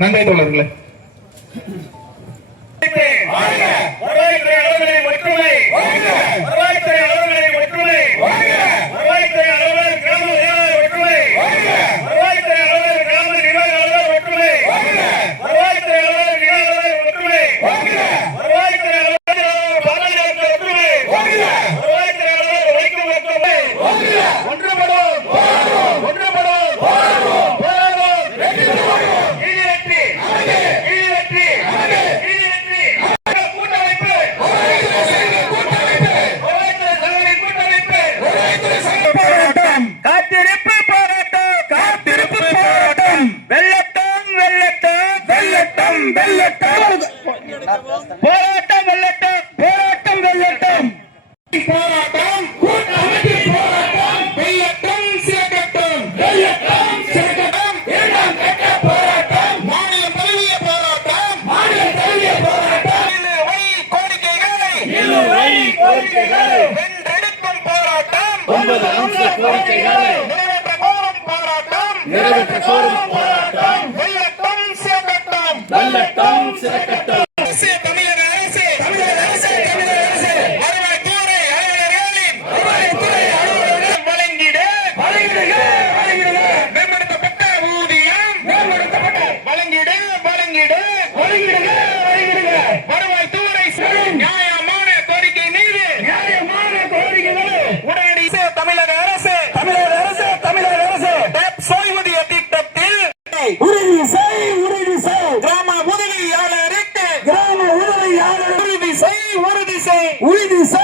நன்றி தோழர்களே. போராட்டம் வெல்லட்டும், போராட்டம் வெல்லட்டும், போராட்டம் கூட்டமைப்பு போராட்டம் வெல்லட்டும், சிறக்கட்டும், வெல்லட்டும், சிறக்கட்டும். இரண்டாம் கட்ட போராட்டம், மாநிலம் தழுவிய போராட்டம், மாநிலம் தழுவிய போராட்டம். நிலுவை கோரிக்கைகளை, நிலுவை கோரிக்கைகளை வென்றெடுக்கும் போராட்டம், 9 அம்ச கோரிக்கைகளை நிறைவேற்ற கோரும் போராட்டம், நிறைவேற்ற கோரும் போராட்டம் வெல்லட்டும், சிறக்கட்டும், வெல்லட்டும், சிறக்கட்டும். உறுதி செய்